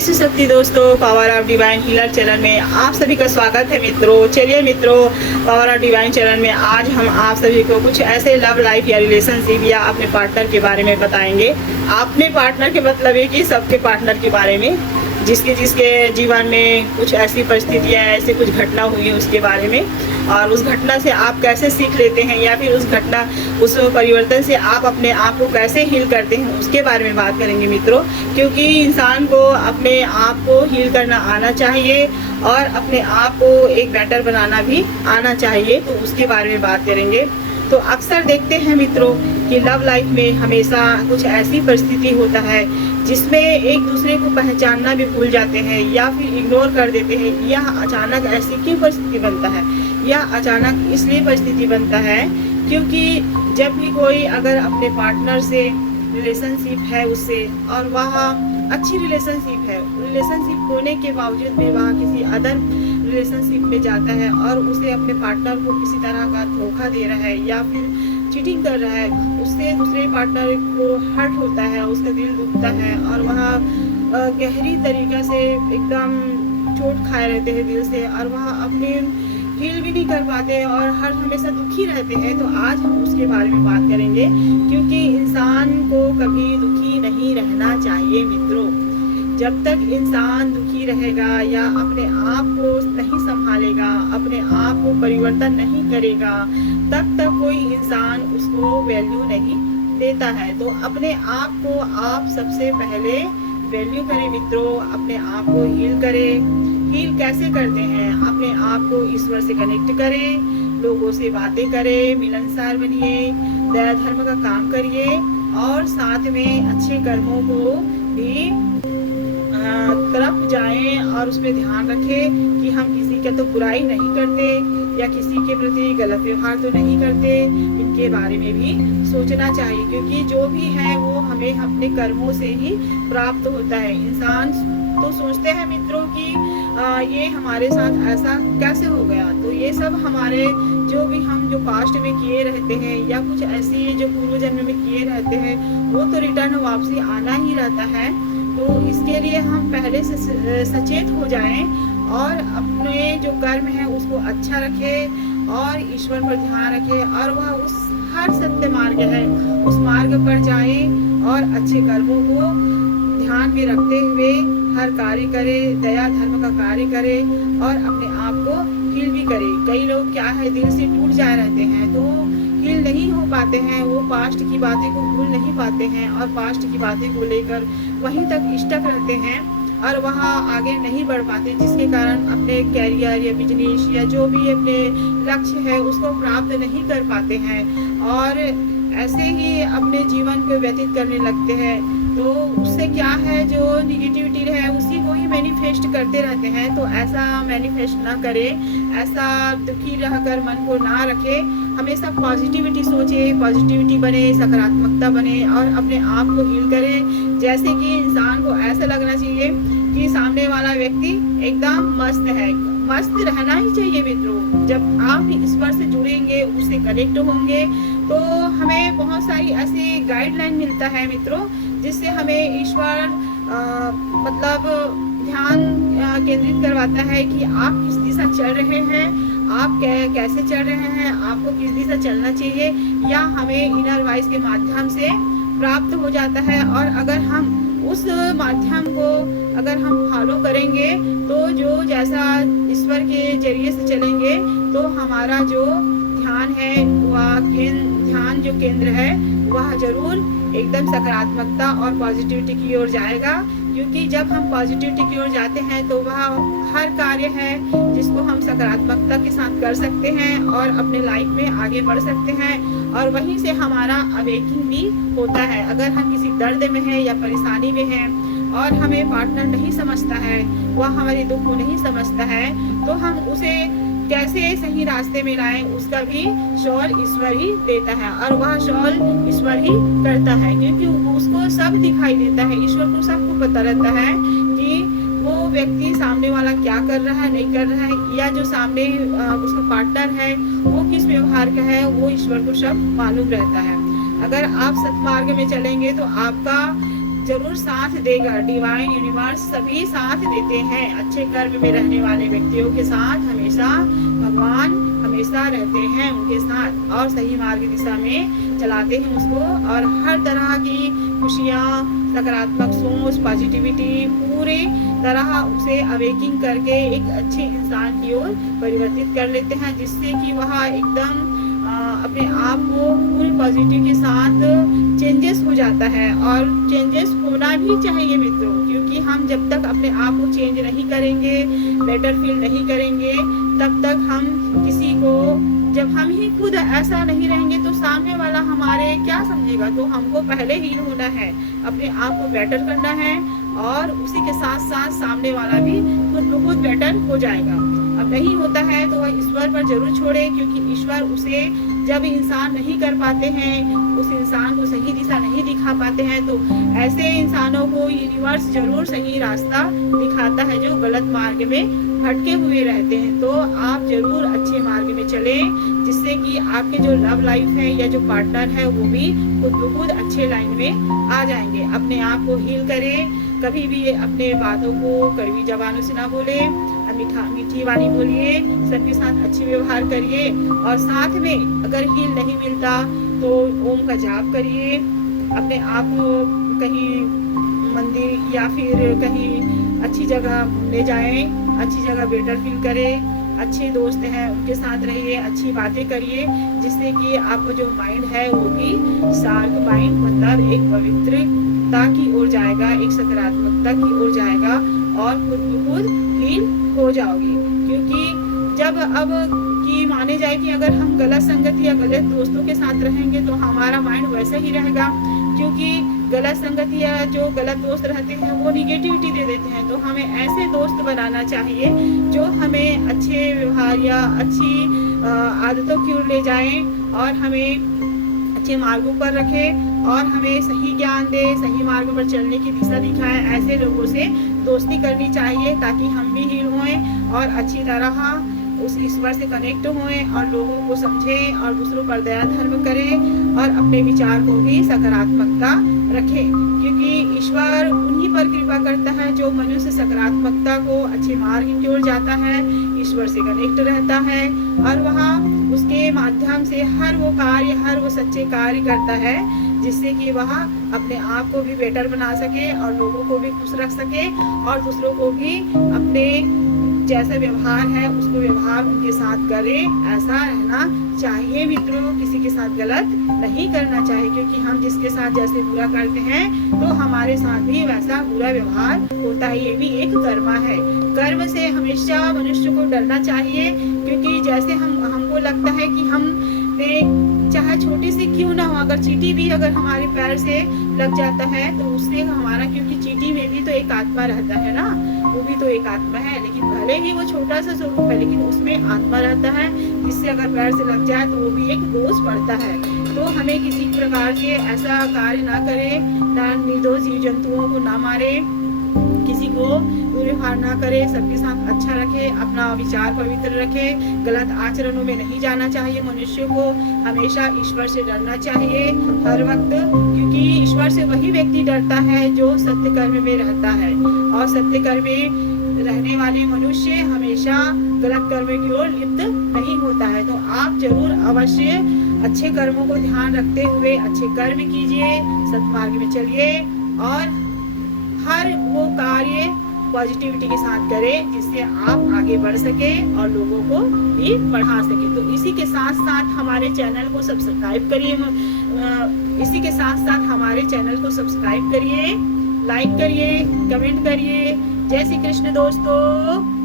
श्री शक्ति दोस्तों, power of divine healer channel में आप सभी का स्वागत है मित्रों। चलिए मित्रों, पावर ऑफ डिवाइन चैनल में आज हम आप सभी को कुछ ऐसे लव लाइफ या रिलेशनशिप या अपने पार्टनर के बारे में बताएंगे। अपने पार्टनर के मतलब है कि सबके पार्टनर के बारे में, जिसके जीवन में कुछ ऐसी परिस्थितियाँ, ऐसी कुछ घटना हुई है उसके बारे में, और उस घटना से आप कैसे सीख लेते हैं या फिर उस परिवर्तन से आप अपने आप को कैसे हील करते हैं, उसके बारे में बात करेंगे मित्रों। क्योंकि इंसान को अपने आप को हील करना आना चाहिए और अपने आप को एक बेटर बनाना भी आना चाहिए, तो उसके बारे में बात करेंगे। तो अक्सर देखते हैं मित्रों कि लव लाइफ में हमेशा कुछ ऐसी परिस्थिति होता है जिसमें एक दूसरे को पहचानना भी भूल जाते हैं या फिर इग्नोर कर देते हैं। यह अचानक ऐसी क्यों परिस्थिति बनता है? यह अचानक इसलिए परिस्थिति बनता है क्योंकि जब भी कोई अगर अपने पार्टनर से रिलेशनशिप है उससे, और वह अच्छी रिलेशनशिप होने के बावजूद भी वह किसी अदर रिलेशनशिप में जाता है और उसे अपने पार्टनर को किसी तरह का धोखा दे रहा है या फिर चीटिंग कर रहा है, उससे दूसरे पार्टनर को हर्ट होता है, उसका दिल दुखता है और वह गहरी तरीक़ा से एकदम चोट खाए रहते हैं दिल से, और वह अपने हील भी नहीं कर पाते और हर हमेशा दुखी रहते हैं। तो आज हम उसके बारे में बात करेंगे, क्योंकि इंसान को कभी दुखी नहीं रहना चाहिए मित्रों। जब तक इंसान दुखी रहेगा या अपने आप को नहीं संभालेगा, अपने आप को परिवर्तन नहीं करेगा, तब तक कोई इंसान उसको वैल्यू नहीं देता है। तो अपने आप को आप सबसे पहले वैल्यू करें मित्रों, अपने आप को हील करें। हील कैसे करते हैं? अपने आप को ईश्वर से कनेक्ट करें, लोगों से बातें करें, मिलनसार बनिए, दया धर्म का काम करिए और साथ में अच्छे कर्मों को भी तरफ जाएं और उस पर ध्यान रखें कि हम किसी का तो बुराई नहीं करते या किसी के प्रति गलत व्यवहार तो नहीं करते। इनके बारे में भी सोचना चाहिए, क्योंकि जो भी है वो हमें अपने कर्मों से ही प्राप्त होता है। इंसान तो सोचते हैं मित्रों कि ये हमारे साथ ऐसा कैसे हो गया, तो ये सब हमारे जो पास्ट में किए रहते हैं या कुछ ऐसी जो पूर्व जन्म में किए रहते हैं, वो तो रिटर्न वापसी आना ही रहता है। तो इसके लिए हम पहले से सचेत हो जाएं और अपने जो कर्म है उसको अच्छा रखें और ईश्वर पर ध्यान रखें, और वह उस हर सत्य मार्ग है उस मार्ग पर जाएं और अच्छे कर्मों को ध्यान में रखते हुए हर कार्य करे, दया धर्म का कार्य करे और अपने आप को हील भी करे। कई लोग क्या है, दिल से टूट जा रहते हैं तो हील नहीं हो पाते हैं, वो पास्ट की बातें को भूल नहीं पाते हैं और पास्ट की बातें को लेकर वहीं तक स्टक रहते हैं और वहाँ आगे नहीं बढ़ पाते, जिसके कारण अपने कैरियर या बिजनेस या जो भी अपने लक्ष्य है उसको प्राप्त नहीं कर पाते हैं और ऐसे ही अपने जीवन को व्यतीत करने लगते हैं। तो उससे क्या है, जो निगेटिविटी है उसी को ही मैनिफेस्ट करते रहते हैं। तो ऐसा मैनिफेस्ट ना करें, ऐसा दुखी रहकर मन को ना रखें, हमेशा पॉजिटिविटी सोचे, पॉजिटिविटी बने, सकारात्मकता बने और अपने आप को हील करें। जैसे कि इंसान को ऐसा लगना चाहिए कि सामने वाला व्यक्ति एकदम मस्त है, मस्त रहना ही चाहिए मित्रों। जब आप ईश्वर से जुड़ेंगे, उससे कनेक्ट होंगे, तो हमें बहुत सारी ऐसी गाइडलाइन मिलता है मित्रों, जिससे हमें ईश्वर मतलब ध्यान केंद्रित करवाता है कि आप किस दिशा चल रहे हैं, आप कैसे चल रहे हैं, आपको किस दिशा चलना चाहिए, या हमें इनर वॉइस के माध्यम से प्राप्त हो जाता है। और अगर हम उस माध्यम को अगर हम फॉलो करेंगे, तो जो जैसा ईश्वर के जरिए से चलेंगे, तो हमारा जो ध्यान है, वह ध्यान जो केंद्र है वह जरूर एकदम सकारात्मकता और पॉजिटिविटी की ओर जाएगा। क्योंकि जब हम पॉजिटिविटी की ओर जाते हैं तो वह हर कार्य है जिसको हम सकारात्मकता के साथ कर सकते हैं और अपने लाइफ में आगे बढ़ सकते हैं, और वहीं से हमारा अवेकिंग भी होता है। अगर हम किसी दर्द में हैं या परेशानी में हैं और हमें पार्टनर नहीं समझता है, वह हमारे दुख को नहीं समझता है, तो हम उसे कैसे सही रास्ते में लाएं, उसका भी शॉल ईश्वर ही देता है और वह शॉल ईश्वर ही करता है, क्योंकि उसको सब दिखाई देता है। ईश्वर को सबको पता रहता है कि वो व्यक्ति सामने वाला क्या कर रहा है, नहीं कर रहा है, या जो सामने उसका पार्टनर है वो किस व्यवहार का है, वो ईश्वर को सब मालूम रहता है। अगर आप सत्मार्ग में चलेंगे तो आपका जरूर साथ देगा। डिवाइन यूनिवर्स सभी साथ देते हैं। अच्छे कर्म में रहने वाले व्यक्तियों के साथ हमेशा भगवान हमेशा रहते हैं उनके साथ, और सही मार्ग दिशा में चलाते हैं उसको, और हर तरह की खुशियाँ, सकारात्मक सोच, पॉजिटिविटी पूरे तरह उसे अवेकिंग करके एक अच्छे इंसान की ओर परिवर्तित कर लेते हैं, जिससे कि वह एकदम अपने आप को पूरी पॉजिटिव के साथ चेंजेस हो जाता है। और चेंजेस होना भी चाहिए मित्रों, क्योंकि हम जब तक अपने आप को चेंज नहीं करेंगे, बेटर फील नहीं करेंगे, तब तक हम किसी को, जब हम ही खुद ऐसा नहीं रहेंगे तो सामने वाला हमारे क्या समझेगा। तो हमको पहले हील होना है, अपने आप को बेटर करना है, और उसी के साथ साथ सामने वाला भी खुद ब खुद बेटर हो जाएगा। अब नहीं होता है तो वह ईश्वर पर जरूर छोड़े, क्योंकि ईश्वर उसे जब इंसान नहीं कर पाते हैं, उस इंसान को सही दिशा नहीं दिखा पाते हैं, तो ऐसे इंसानों को यूनिवर्स जरूर सही रास्ता दिखाता है जो गलत मार्ग में भटके हुए रहते हैं। तो आप जरूर अच्छे मार्ग में चलें, जिससे कि आपके जो लव लाइफ है या जो पार्टनर है वो भी खुद ब खुद अच्छे लाइन में आ जाएंगे। अपने आप को हील करें, कभी भी अपने बातों को कड़वी जबानों से ना बोले, मीठी वाणी बोलिए, सबके साथ अच्छे व्यवहार करिए, और साथ में अगर हील नहीं मिलता तो ओम का जाप करिए। अपने आप को कहीं मंदिर या फिर कहीं अच्छी जगह घूमने जाएं, अच्छी जगह बेटर फील करें, अच्छे दोस्त हैं उनके साथ रहिए, अच्छी बातें करिए, जिससे कि आपको जो माइंड है वो भी शार्प माइंड, मतलब एक पवित्रता की ओर जाएगा, एक सकारात्मकता की ओर जाएगा, और खुद ब खुद हील हो जाओगी। क्योंकि जब अब कि माने जाए कि अगर हम गलत संगति या गलत दोस्तों के साथ रहेंगे तो हमारा माइंड वैसा ही रहेगा, क्योंकि गलत संगति या जो गलत दोस्त रहते हैं वो निगेटिविटी दे देते हैं। तो हमें ऐसे दोस्त बनाना चाहिए जो हमें अच्छे व्यवहार या अच्छी आदतों की ओर ले जाएं, और हमें अच्छे मार्गों पर रखें, और हमें सही ज्ञान दे, सही मार्ग पर चलने की दिशा दिखाएं। ऐसे लोगों से दोस्ती करनी चाहिए ताकि हम भी हील होएं और अच्छी तरह उस ईश्वर से कनेक्ट होएं, और लोगों को समझें, और दूसरों पर दया धर्म करें, और अपने विचार को भी सकारात्मकता रखें, क्योंकि ईश्वर उन्हीं पर कृपा करता है जो मनुष्य सकारात्मकता को अच्छे मार्ग की ओर जाता है, ईश्वर से कनेक्ट रहता है, और वहाँ उसके माध्यम से हर वो कार्य, हर वो सच्चे कार्य करता है, जिससे कि वह अपने आप को भी बेटर बना सके, और लोगों को भी खुश रख सके, और दूसरों को भी अपने जैसा व्यवहार है उसको व्यवहार उनके साथ करे। ऐसा रहना चाहिए मित्रों, किसी के साथ गलत नहीं करना चाहिए, क्योंकि हम जिसके साथ जैसे बुरा करते हैं तो हमारे साथ भी वैसा बुरा व्यवहार होता है। ये भी एक कर्म है। कर्म से हमेशा मनुष्य को डरना चाहिए, क्योंकि जैसे हमको लगता है कि हम चाहे छोटी सी क्यों ना हो, अगर चींटी भी अगर हमारे पैर से लग जाता है तो उससे हमारा, क्योंकि चींटी में भी तो एक आत्मा रहता है ना, वो भी तो एक आत्मा है, लेकिन भले ही वो छोटा सा स्वरूप है लेकिन उसमें आत्मा रहता है, जिससे अगर पैर से लग जाए तो वो भी एक दोष पड़ता है। तो हमें किसी प्रकार के ऐसा कार्य ना करें, ना निर्दोष जीव जंतुओं को ना मारे, किसी को दुर्व्यवहार ना करे, सबके साथ अच्छा रखे, अपना विचार पवित्र रखे, गलत आचरणों में नहीं जाना चाहिए। मनुष्य को हमेशा ईश्वर से डरना चाहिए हर वक्त, क्योंकि ईश्वर से वही व्यक्ति डरता है जो सत्य कर्म में रहता है, और सत्य कर्म में रहने वाले मनुष्य हमेशा गलत कर्म की ओर लिप्त नहीं होता है। तो आप जरूर अवश्य अच्छे कर्मों को ध्यान रखते हुए अच्छे कर्म कीजिए, सत्मार्ग में चलिए, और हर वो कार्य पॉजिटिविटी के साथ करें जिससे आप आगे बढ़ सके और लोगों को भी बढ़ा सके। तो इसी के साथ साथ हमारे चैनल को सब्सक्राइब करिए, इसी के साथ साथ हमारे चैनल को सब्सक्राइब करिए, लाइक करिए, कमेंट करिए। जय श्री कृष्ण दोस्तों।